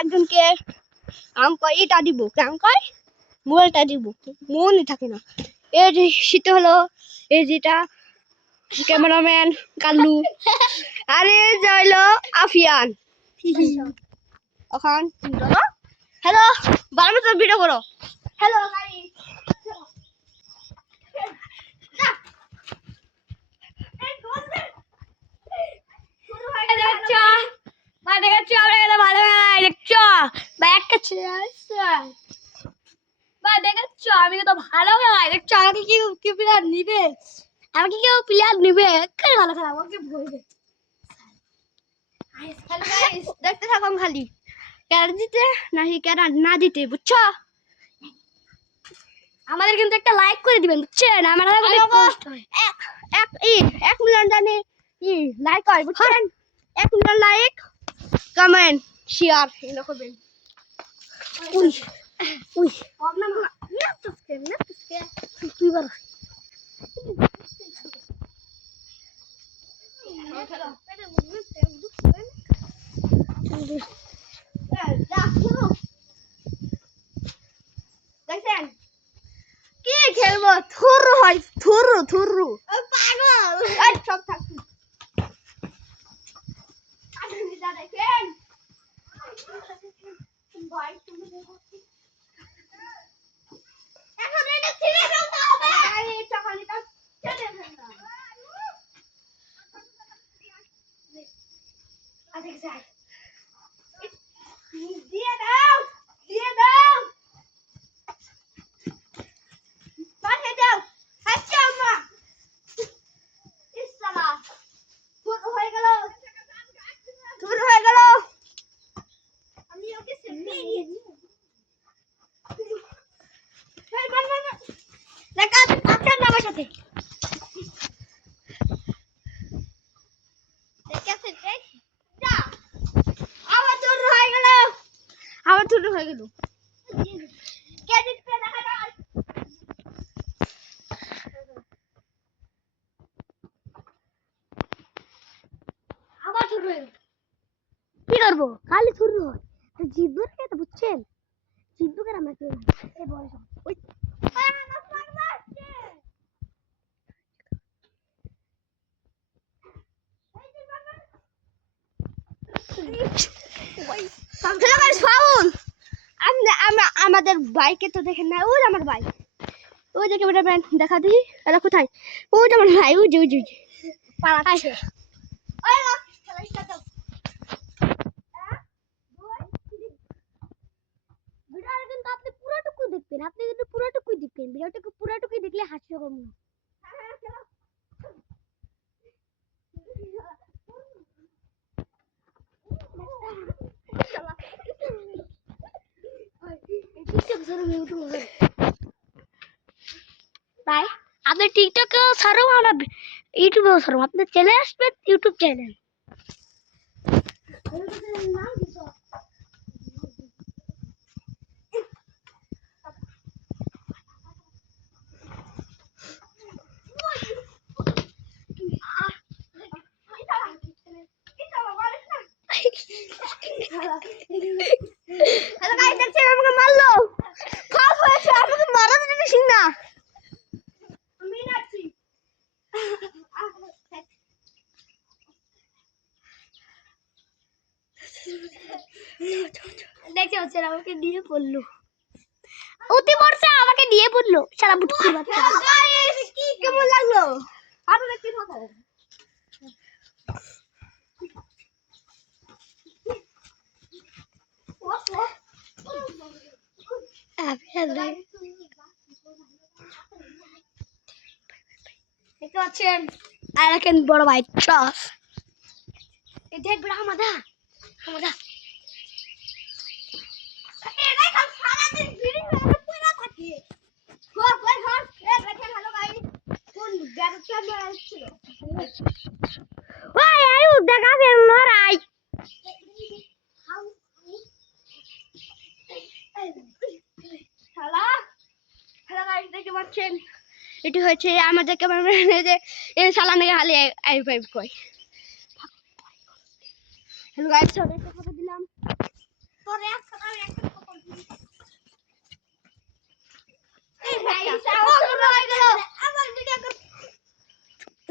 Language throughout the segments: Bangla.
একজনকে এটা দিব, কেমন কয় মোবাইলটা দিব, মনই থাকে না। এই যে শীতে হলো এই যেটা ক্যামেরাম্যান কাল্লু, আরে জয়ল আফিয়ান। এখন হ্যালো, 12 মিনিট ভিডিও করো। হ্যালো গাইস, আমি তো ভালো খেলাই দেখছো, আমাকে কি প্লেয়ার নিবে, আমাকে কেউ প্লেয়ার নিবে, ভালো খেলা আমাকে বলবে। হ্যালো গাইস, দেখতে থাকুন খালি ক্যারা দিতে নাকি ক্যারা না দিতে, বুঝছো? আমাদের কিন্তু একটা লাইক করে দিবেন, বুঝছেন? আমাদের এক মিলিয়ন জানে লাইক হয়, বুঝছেন? 1 মিলিয়ন লাইক, কমেন্ট, শেয়ার এগুলো করবেন। উই উই প্রবলেম না তুই বল। দেখছেন কি খেলবো, থুরু হয়, থুরু থুরু পাগল, এই সব থাক দেখেন ভাই, তুমি এখন এটা ছিঁড়ে ফেলতে হবে, আরে চাকালিটা ছেড়ে ফেলতে হবে। আজকে যাই দিয়ে দাও, দিয়ে দাও, পাঠিয়ে দাও। আচ্ছা আম্মা, ইসসালা থুর হয়ে গেল, থুর হয়ে গেল। আমি ওকে মেরে দিয়েছি। এই মান মান দেখা আপনার নামের সাথে দেখেছেন, এই যা আবার থুর হয়ে গেল, আবার থুর হয়ে গেল। কে জিতবে দেখা যাক। আবার থুর হয়ে গেল, কি করবো, খালি থুর হয়, জিতবো না এটা, বুঝছেন? জিতবো কেন আমাকে এই বয়স ওই আমাদের বাইকে তো দেখেন না, ওই আমার বাইক, ওই যে ক্যামেরাম্যান দেখা দিই, এটা কোথায়, ওইটা আমার ভাই, ওই যে ওই যে পালাচ্ছে। কিন্তু আপনি পুরোটুকু দেখবেন, আপনি কিন্তু পুরোটুকুই দেখবেন, ভিডিওটাকে পুরোটুকুই দেখলে হাসি কম না। ভাই আপনি টিকটকেও ছাড়ো, আমরা ইউটিউবেও ছাড়ো, আপনার চ্যানেল আসবে, ইউটিউব চ্যানেল। হ্যালো গাইস, দেখছেন আমাকে মারলো, ফাল হয়েছে, আমাকে মারা দিতেছিস না, আমি নাচি। দেখতে হচ্ছে আমাকে দিয়ে পড়লো, অতি বর্ষা আমাকে দিয়ে পড়লো, সারা বুটকুর বাচ্চা। কি কেমন লাগলো আরো দেখতে থাকো। দেখতে পাচ্ছেন আর এখন বড় ভাই ট্রাস, এই দেখ বড় আমাদা আমাদা সারাদিন ভিডিও পুরো থাকে। ধর ধর ধর, এই দেখেন হ্যালো গাইস, কোন গ্যারেজ ক্যামেরা ছিল, ওই আয়ু দেখা ফেল লড়াই। শালা হ্যালো গাইস, দেখতে পাচ্ছেন এটি হচ্ছে আমাদের ক্যামেরাম্যান, যে এই শালা নাকি হালি আই ফাইভ কয়। হ্যালো গাইস, সবাইকে কথা দিলাম, তোর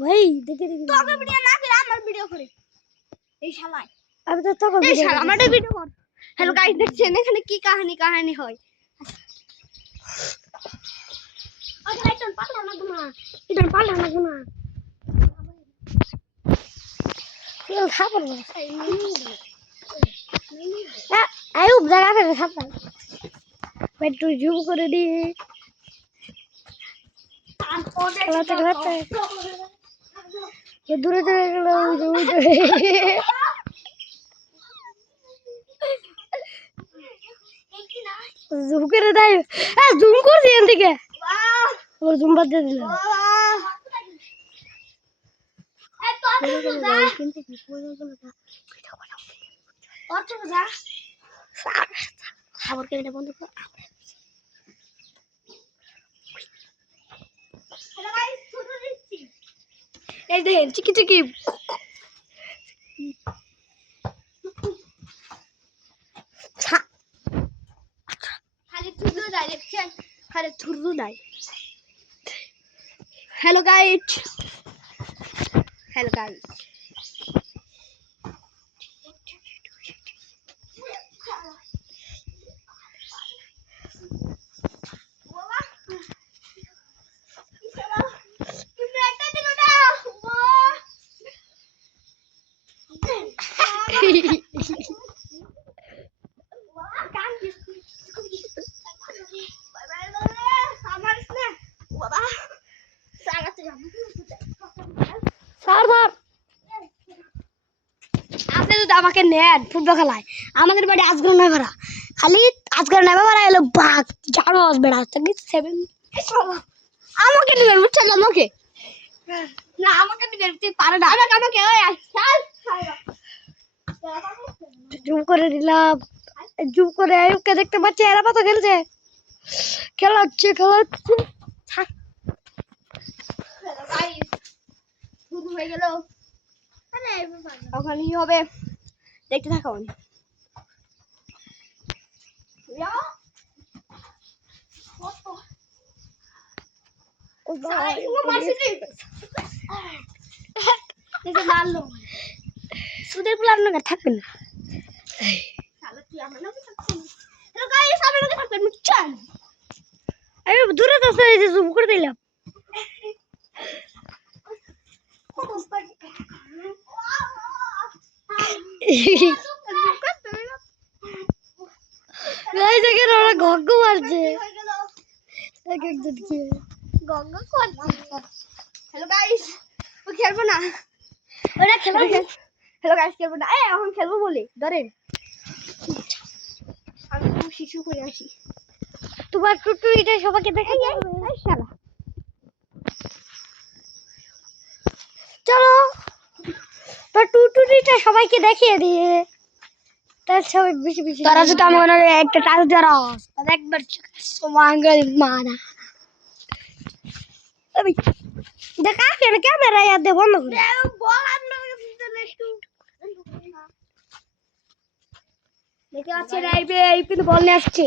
ভাই দেখে দেখে তোকে ভিডিও না করে আমার ভিডিও করে এই শালাই আমি তো তোকে ভিডিও আমারও ভিডিও কর হ্যালো গাইস দেখছেন এখানে কি কাহিনী হয় আরে এটা পাল্লা না কেউ খাবে না আয়ুব জায়গা করে খাবে একটু জুম করে দি দূরে গেল জুম করে দেয় জুম করছি এখান থেকে জুম বাদ দিয়ে দিলাম খাবার কেটে বন্ধ কর এই দেখেন চিকি খালি থুরু দেয় দেখছেন খালি থুরু দেয় হ্যালো গাইস আপনি যদি আমাকে নেন ফুটবল খেলায় আমাদের বাড়ি আজগর নয় ভাড়া খালি আজগর নয় ভাড়া এলো বাঘ জানো বেড়া 7 আমাকে নেবেন বুঝছেন আমাকে না আমাকে নেবেন তুই পারে না আমাকে জুম করে দিলাম জুম করে আয়ুবকে দেখতে পাচ্ছি এরা কত খেলছে খেলাচ্ছে হয়ে গেল ওখানে কি হবে দেখতে থাকো সুদের প্লান না থাকবেন না আমি দূরে তো জুম করে দিলাম গঙ্গ মারছে হ্যালো গাইস ও খেলবো না ওরা খেলবো হ্যালো গাইস খেলবো না এখন খেলবো বলে ধরেন আমি খুব শিশু করে আসি তোমার টুটুইটা সবাইকে দেখাই শালা চলো তো টুটুইটা সবাইকে দেখিয়ে দিয়ে তার সবাই বেশি তারা যদি আমার একটা টাচ দেওয়ার একবার সমাঙ্গল মানা দেখা কেন ক্যামেরা ইয়াদ দে বন্ধ করে দেখতে পাচ্ছেন এই কিন্তু বল নিয়ে আসছে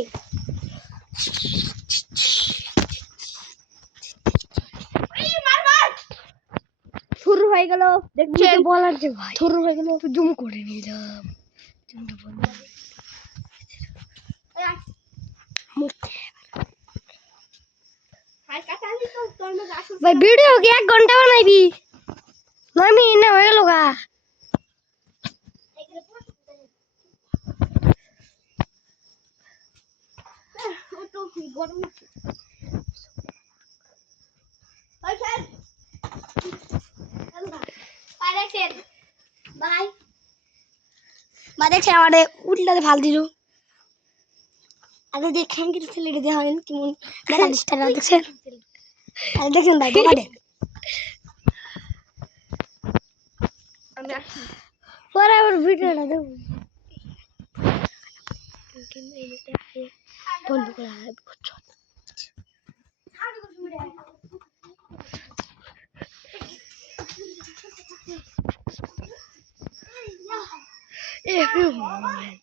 শুরু হয়ে গেল দেখছেন বল আসছে ভাই শুরু হয়ে গেল তো জুম করে নিলাম ভাই ভিডিও কি 1 ঘন্টা বানাইবি 9 মিনিট না হয়ে গেল গা দেখছেন আমাদের উল্টাতে ফাল দিল আগে দেখেন কি ছেলেটি দেখেন কেমন দেখছেন দেখছেন ভাই বাবা পরে আবার ভিডিওটা দেবো বন্ধ করে everyone